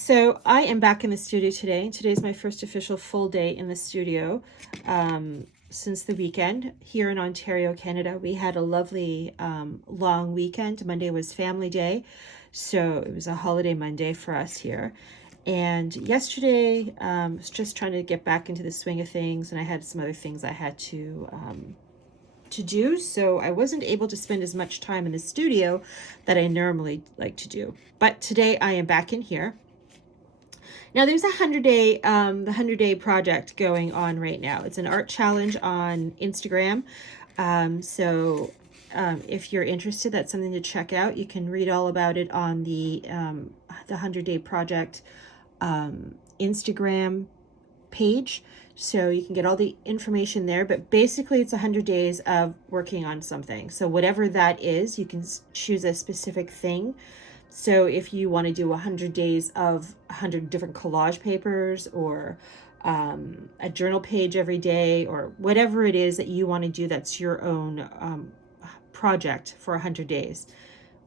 So I am back in the studio today. Today's my first official full day in the studio since the weekend here in Ontario, Canada. We had a lovely long weekend. Monday was Family Day, so it was a holiday Monday for us here. And yesterday, was just trying to get back into the swing of things, and I had some other things I had to do, so I wasn't able to spend as much time in the studio that I normally like to do. But today I am back in here. Now there's the 100 day project going on right now. It's an art challenge on Instagram. If you're interested, that's something to check out. You can read all about it on the 100 Day Project Instagram page. So you can get all the information there, but basically it's 100 days of working on something. So whatever that is, you can choose a specific thing. So if you want to do 100 days of 100 different collage papers, or a journal page every day, or whatever it is that you want to do, that's your own project for 100 days,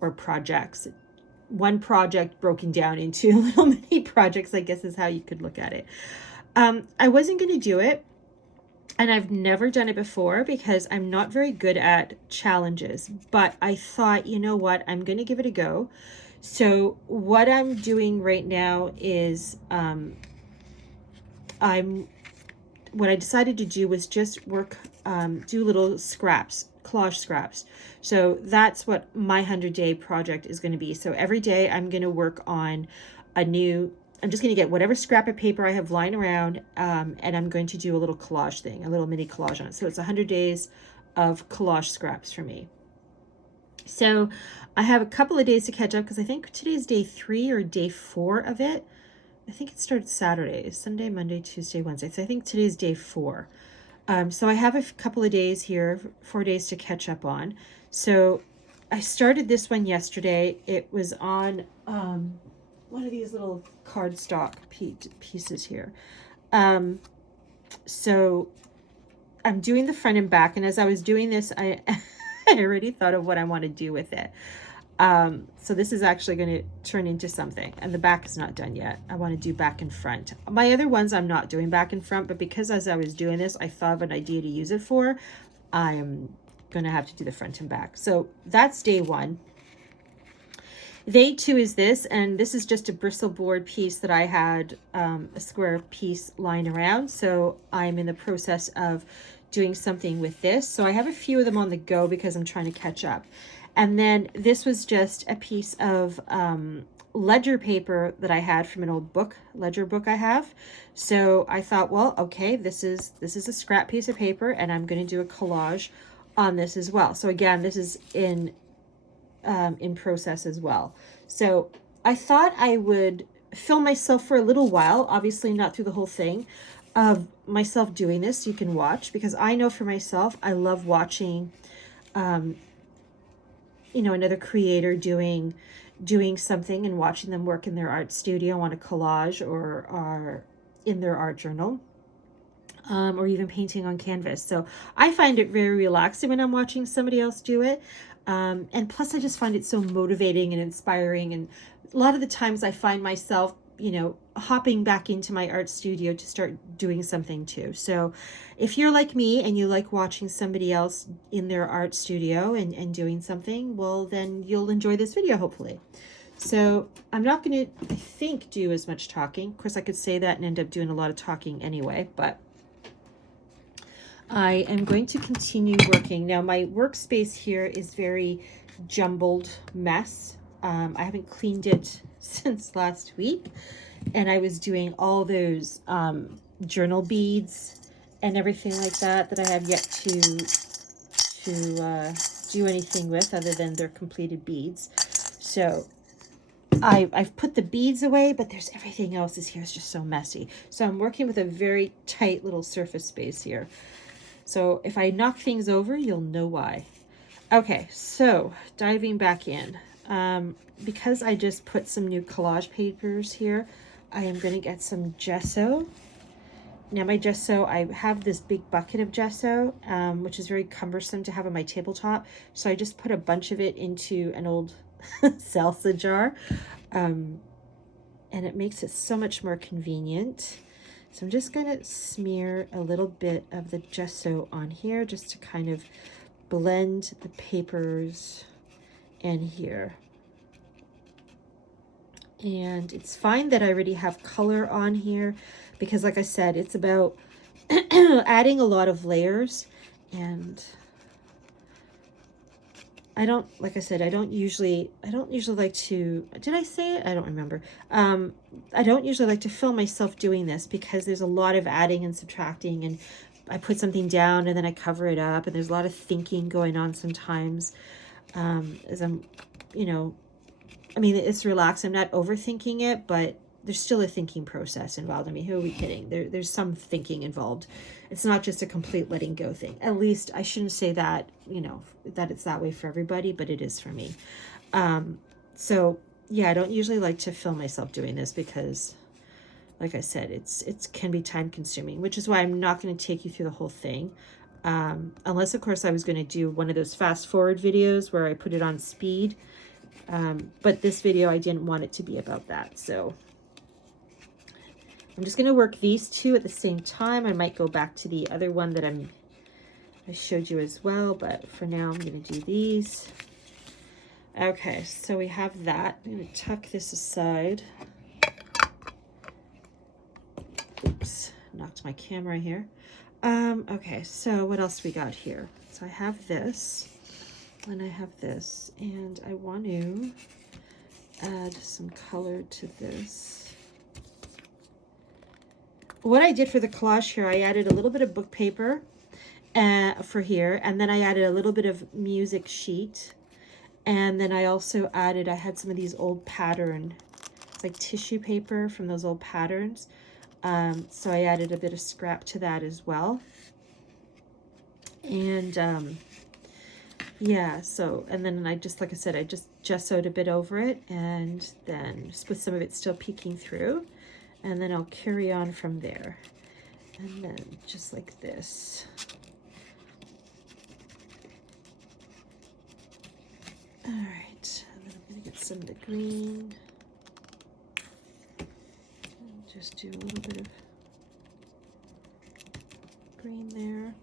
or projects. One project broken down into little mini projects, I guess, is how you could look at it. I wasn't going to do it, and I've never done it before because I'm not very good at challenges, but I thought, you know what, I'm going to give it a go. So what I'm doing right now is what I decided to do was just do little scraps, collage scraps. So that's what my 100 Day project is going to be. So every day I'm going to work on I'm just going to get whatever scrap of paper I have lying around, and I'm going to do a little collage thing, a little mini collage on it. So it's 100 days of collage scraps for me. So I have a couple of days to catch up because I think today's day 3 or day 4 of it. I think it started Saturday, Sunday, Monday, Tuesday, Wednesday. So I think today's day 4. So I have a couple of days here, 4 days to catch up on. So I started this one yesterday. It was on one of these little cardstock pieces here. So I'm doing the front and back, and as I was doing this, I already thought of what I want to do with it. So this is actually going to turn into something, and the back is not done yet. I want to do back and front. My other ones I'm not doing back and front, but because as I was doing this, I thought of an idea to use it for, I am going to have to do the front and back. So that's day 1. Day 2 is this, and this is just a bristle board piece that I had, a square piece lying around. So I'm in the process of doing something with this. So I have a few of them on the go because I'm trying to catch up. And then this was just a piece of ledger paper that I had from an old ledger book I have. So I thought, well, okay, this is a scrap piece of paper, and I'm going to do a collage on this as well. So again, this is in process as well. So I thought I would film myself for a little while, obviously not through the whole thing, of myself doing this. You can watch, because I know for myself, I love watching another creator doing something and watching them work in their art studio on a collage, or in their art journal, or even painting on canvas. So I find it very relaxing when I'm watching somebody else do it. And plus I just find it so motivating and inspiring. And a lot of the times I find myself, hopping back into my art studio to start doing something too. So if you're like me and you like watching somebody else in their art studio and doing something, well, then you'll enjoy this video, hopefully. So I'm not going to, I think, do as much talking. Of course, I could say that and end up doing a lot of talking anyway, but I am going to continue working. Now, my workspace here is very jumbled mess. I haven't cleaned it since last week, and I was doing all those journal beads and everything like that I have yet to do anything with other than their completed beads. So I've put the beads away, but there's everything else is here. It's just so messy. So I'm working with a very tight little surface space here. So if I knock things over, you'll know why. Okay, so diving back in. Because I just put some new collage papers here, I am going to get some gesso. Now my gesso, I have this big bucket of gesso, which is very cumbersome to have on my tabletop. So I just put a bunch of it into an old salsa jar. and it makes it so much more convenient. So I'm just going to smear a little bit of the gesso on here just to kind of blend the papers in here. And it's fine that I already have color on here because, like I said, it's about adding a lot of layers. And I don't, like I said, I don't usually like to, did I say it? I don't remember. I don't usually like to film myself doing this because there's a lot of adding and subtracting, and I put something down and then I cover it up, and there's a lot of thinking going on sometimes as I'm, you know, I mean, it's relaxed. I'm not overthinking it, but there's still a thinking process involved. I mean, who are we kidding? There's some thinking involved. It's not just a complete letting go thing. At least I shouldn't say that, you know, that it's that way for everybody, but it is for me. So yeah, I don't usually like to film myself doing this because, like I said, it can be time consuming, which is why I'm not going to take you through the whole thing. Unless of course I was going to do one of those fast forward videos where I put it on speed. But this video, I didn't want it to be about that. So I'm just going to work these two at the same time. I might go back to the other one that I showed you as well, but for now I'm going to do these. Okay, so we have that. I'm going to tuck this aside. Oops, knocked my camera here. Okay, so what else we got here? So I have this. And I have this, and I want to add some color to this. What I did for the collage here, I added a little bit of book paper for here, and then I added a little bit of music sheet, and then I also added, I had some of these old pattern, it's like tissue paper from those old patterns, so I added a bit of scrap to that as well. And yeah, so, and then I just, like I said, I just gessoed a bit over it, and then just with some of it still peeking through, and then I'll carry on from there. And then just like this. All right, and then I'm gonna get some of the green. And just do a little bit of green there.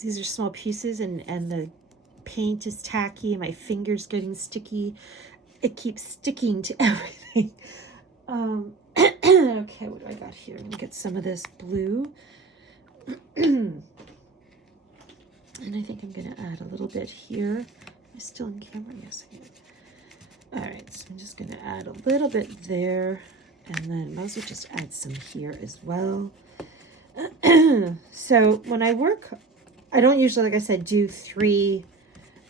These are small pieces, and the paint is tacky and my finger's getting sticky. It keeps sticking to everything. Okay, what do I got here? I'm gonna get some of this blue. And I think I'm gonna add a little bit here. Am I still in camera? Yes, I am. All right, so I'm just gonna add a little bit there, and then might as well just add some here as well. So when I work, I don't usually, like I said, do 3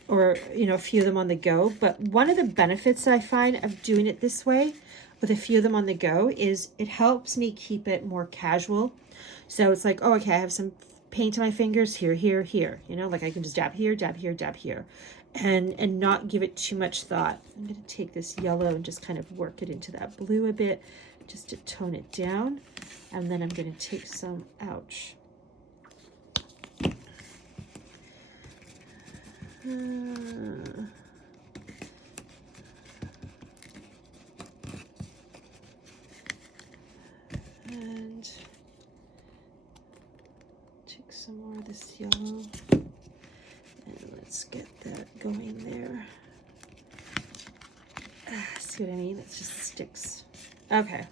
or, you know, a few of them on the go. But one of the benefits I find of doing it this way with a few of them on the go is it helps me keep it more casual. So it's like, oh, okay, I have some paint on my fingers here, here, here. You know, like I can just dab here, dab here, dab here. And not give it too much thought. I'm going to take this yellow and just kind of work it into that blue a bit just to tone it down. And then I'm going to take some, ouch. And take some more of this yellow, and let's get that going there. See what I mean? It just sticks. Okay.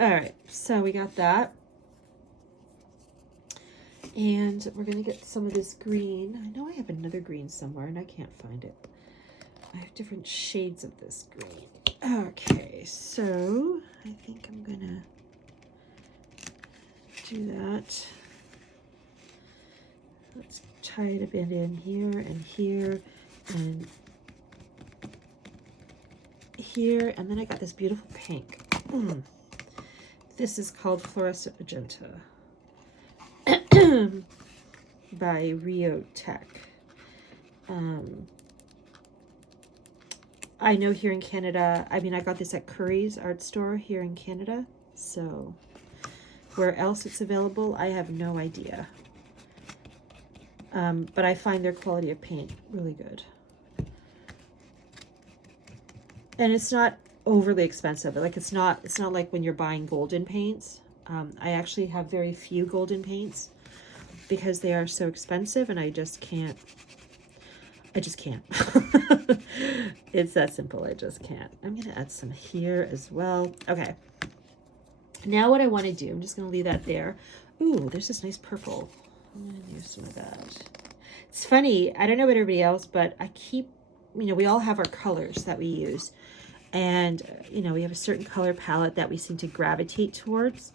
All right, so we got that. And we're going to get some of this green. I know I have another green somewhere and I can't find it. I have different shades of this green. Okay, so I think I'm going to do that. Let's tie it a bit in here and here and here. And then I got this beautiful pink. This is called Fluorescent Magenta. By Rio Tech. I know here in Canada, I mean, I got this at Curry's art store here in Canada. So where else it's available, I have no idea. But I find their quality of paint really good. And it's not overly expensive. Like it's not like when you're buying golden paints. I actually have very few golden paints because they are so expensive and I just can't. It's that simple. I just can't. I'm going to add some here as well. Okay. Now what I want to do, I'm just going to leave that there. Ooh, there's this nice purple. I'm going to use some of that. It's funny. I don't know about everybody else, but I keep, you know, we all have our colors that we use. And, you know, we have a certain color palette that we seem to gravitate towards.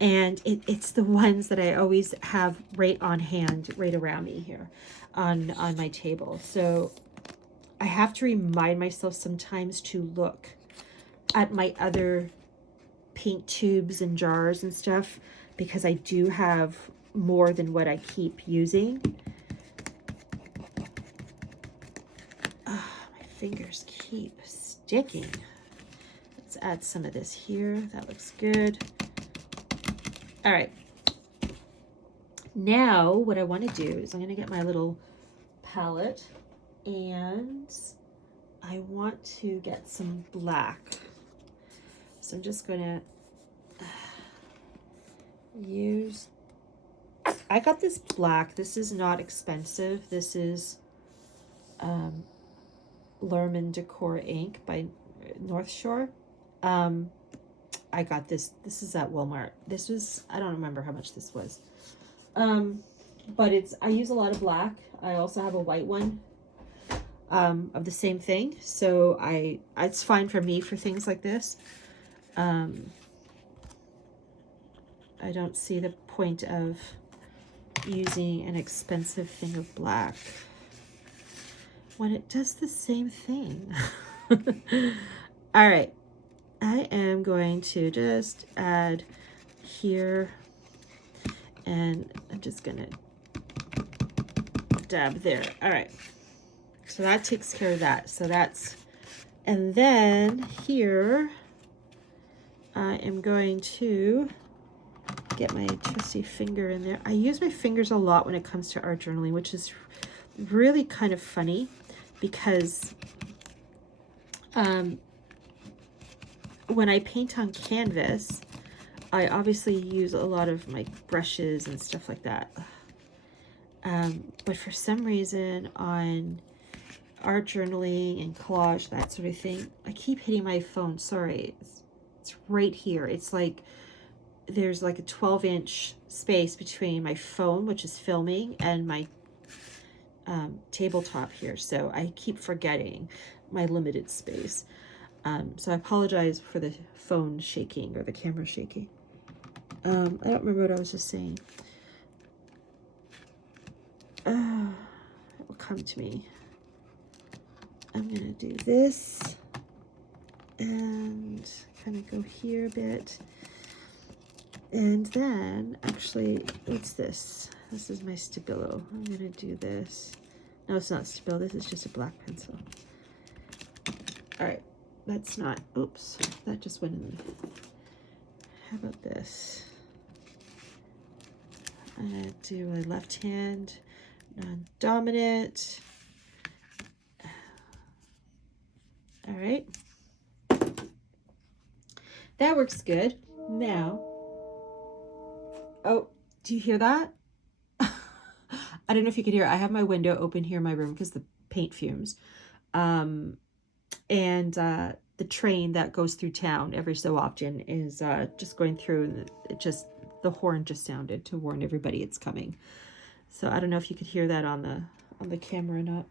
And it's the ones that I always have right on hand, right around me here on my table. So I have to remind myself sometimes to look at my other paint tubes and jars and stuff, because I do have more than what I keep using. Oh, my fingers keep sticking. Let's add some of this here. That looks good. All right. Now what I want to do is I'm going to get my little palette and I want to get some black. So I'm just going to use, I got this black. This is not expensive. This is Lerman Decor ink by North Shore. I got this is at Walmart. This was, I don't remember how much this was. But I use a lot of black. I also have a white one of the same thing. So it's fine for me for things like this. I don't see the point of using an expensive thing of black when it does the same thing. All right. I am going to just add here, and I'm just going to dab there. All right. So that takes care of that. So that's, and then here, I am going to get my trusty finger in there. I use my fingers a lot when it comes to art journaling, which is really kind of funny because when I paint on canvas, I obviously use a lot of my brushes and stuff like that. But for some reason on art journaling and collage, that sort of thing, I keep hitting my phone. Sorry, it's right here. It's like there's like a 12-inch space between my phone, which is filming, and my tabletop here. So I keep forgetting my limited space. So I apologize for the phone shaking or the camera shaking. I don't remember what I was just saying. It will come to me. I'm going to do this and kind of go here a bit. And then, actually, what's this? This is my Stabilo. I'm going to do this. No, it's not Stabilo. This is just a black pencil. All right. That's not, oops, that just went in. How about this? I'm going to do a left hand, non-dominant. All right. That works good. Now, oh, do you hear that? I don't know if you could hear it. I have my window open here in my room because the paint fumes. And the train that goes through town every so often is just going through, and the horn just sounded to warn everybody it's coming. So I don't know if you could hear that on the camera or not.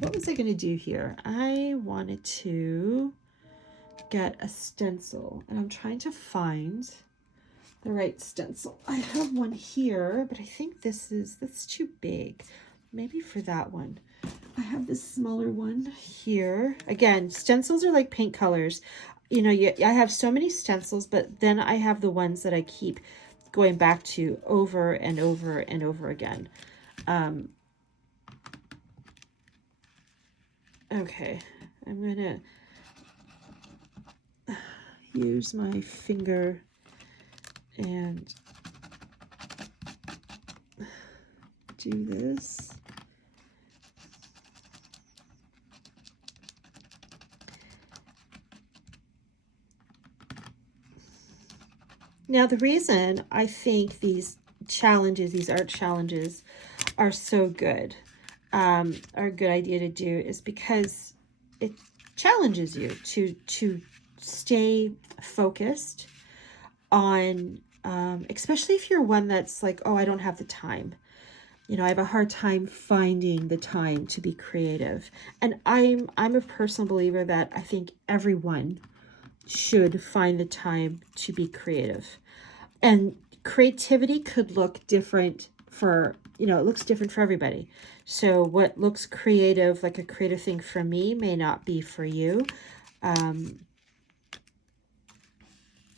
What was I going to do here? I wanted to get a stencil, and I'm trying to find the right stencil. I have one here, but I think that's too big. Maybe for that one. I have this smaller one here. Again, stencils are like paint colors. You know, I have so many stencils, but then I have the ones that I keep going back to over and over and over again. Okay, I'm gonna use my finger and do this. Now, the reason I think these challenges, these art challenges, are so good, are a good idea to do, is because it challenges you to stay focused on, especially if you're one that's like, oh, I don't have the time. You know, I have a hard time finding the time to be creative. And I'm a personal believer that I think everyone should find the time to be creative. And creativity could look different for, you know, it looks different for everybody. So what looks creative, like a creative thing for me, may not be for you.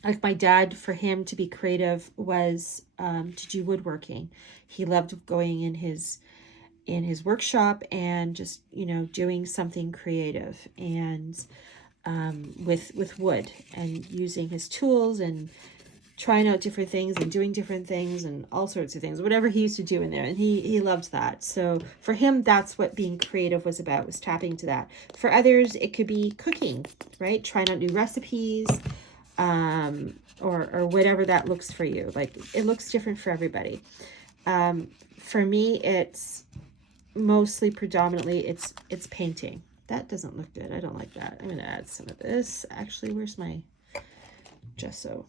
Like my dad, for him to be creative was to do woodworking. He loved going in his workshop and just, you know, doing something creative and with wood and using his tools and trying out different things and doing different things and all sorts of things, whatever he used to do in there. And he loved that. So for him, that's what being creative was about, was tapping into that. For others, it could be cooking, right? Trying out new recipes, or whatever that looks for you. Like, it looks different for everybody. For me, it's mostly predominantly it's painting. That doesn't look good. I don't like that. I'm going to add some of this. Actually, where's my gesso?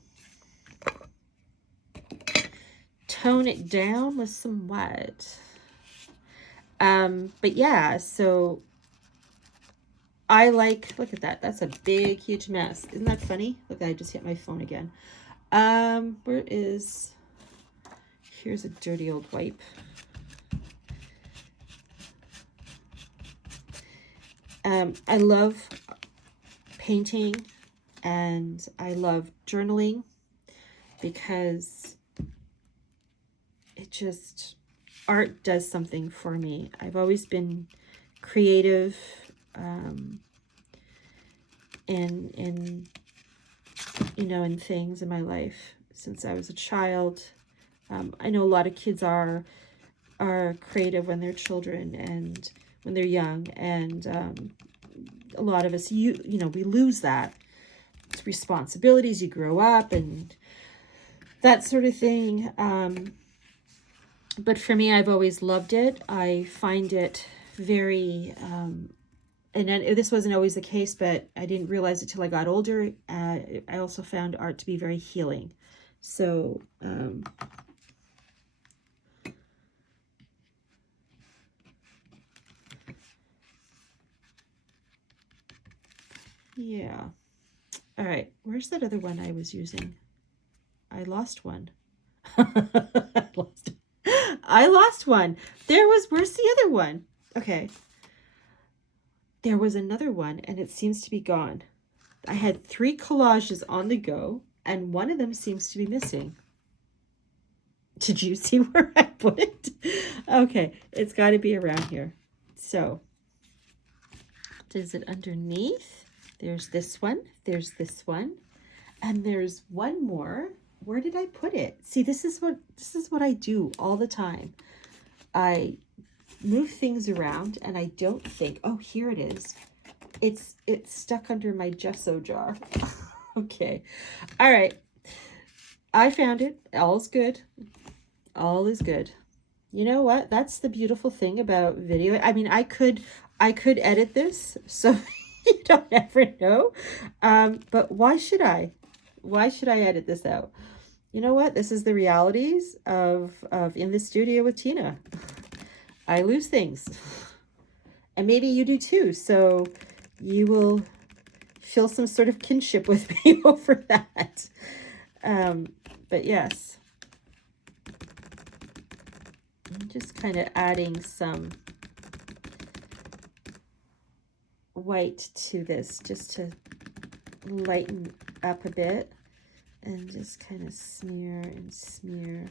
Tone it down with some white. But yeah, so I like, look at that. That's a big, huge mess. Isn't that funny? Look, I just hit my phone again. Where is, here's a dirty old wipe. I love painting and I love journaling because it just, art does something for me. I've always been creative in you know, in things in my life since I was a child. I know a lot of kids are creative when they're children and when they're young, and a lot of us, you know, we lose that. It's responsibilities, you grow up and that sort of thing. But for me, I've always loved it. I find it very, and this wasn't always the case, but I didn't realize it till I got older. I also found art to be very healing. So, yeah. All right. Where's that other one I was using? I lost one. I lost one. Where's the other one? Okay. There was another one and it seems to be gone. I had 3 collages on the go and one of them seems to be missing. Did you see where I put it? Okay, it's got to be around here. So, is it underneath? There's this one. There's this one. And there's one more. Where did I put it? See, this is what I do all the time. I move things around and I don't think, oh, here it is. It's stuck under my gesso jar. Okay. All right. I found it. All's good. All is good. You know what? That's the beautiful thing about video. I mean, I could edit this so you don't ever know. But why should I? Why should I edit this out? You know what? This is the realities of in the studio with Tina. I lose things. And maybe you do too. So you will feel some sort of kinship with me over that. But yes. I'm just kind of adding some white to this just to lighten up a bit and just kind of smear and smear.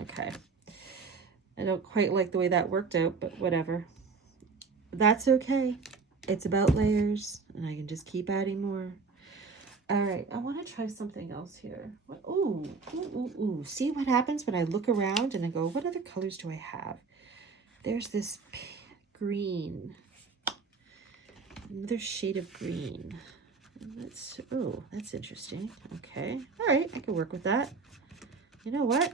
Okay. I don't quite like the way that worked out, but whatever. That's okay. It's about layers, and I can just keep adding more. All right, I want to try something else here. Ooh, ooh, ooh, ooh. See what happens when I look around and I go, what other colors do I have? There's this green. Another shade of green. Oh, that's interesting. Okay. All right, I can work with that. You know what?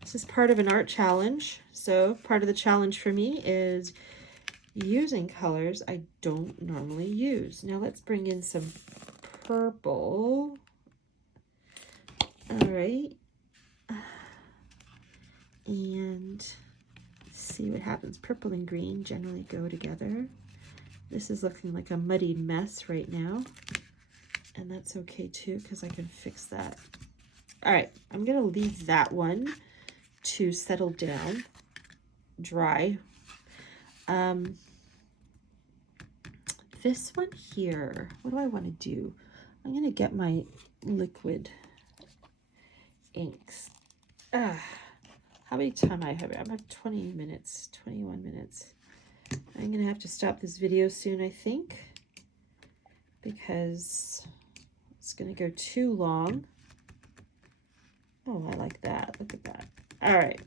This is part of an art challenge. So part of the challenge for me is using colors I don't normally use. Now let's bring in some purple. All right. And see what happens. Purple and green generally go together. This is looking like a muddied mess right now. And that's okay too, because I can fix that. All right, I'm gonna leave that one to settle down, dry. This one here, what do I want to do? I'm gonna get my liquid inks. How many time I have? I'm at 20 minutes, 21 minutes. I'm gonna have to stop this video soon, I think, because it's gonna go too long. Oh, I like that. Look at that. All right.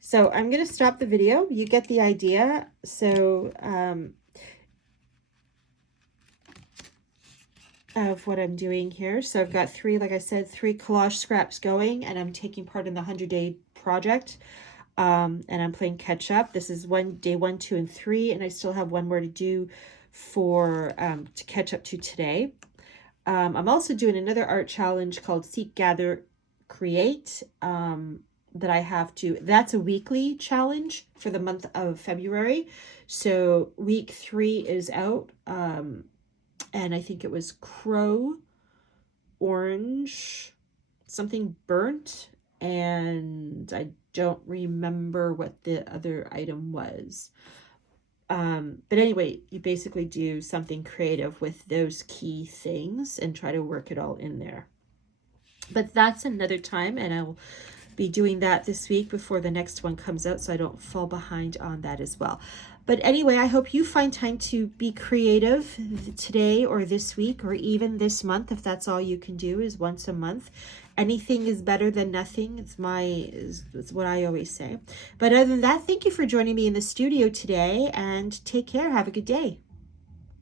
So I'm gonna stop the video. You get the idea. So of what I'm doing here. So I've got three, like I said, 3 collage scraps going, and I'm taking part in the 100-day project. And I'm playing catch up. This is day 1, 2, and 3, and I still have one more to do for to catch up to today. I'm also doing another art challenge called Seek, Gather, Create. That I have to, that's a weekly challenge for the month of February. So week 3 is out. And I think it was crow, orange, something burnt, and I don't remember what the other item was. But anyway, you basically do something creative with those key things and try to work it all in there. But that's another time, and I'll be doing that this week before the next one comes out, so I don't fall behind on that as well. But anyway, I hope you find time to be creative today or this week or even this month, if that's all you can do is once a month. Anything is better than nothing. It's what I always say. But other than that, thank you for joining me in the studio today, and take care. Have a good day.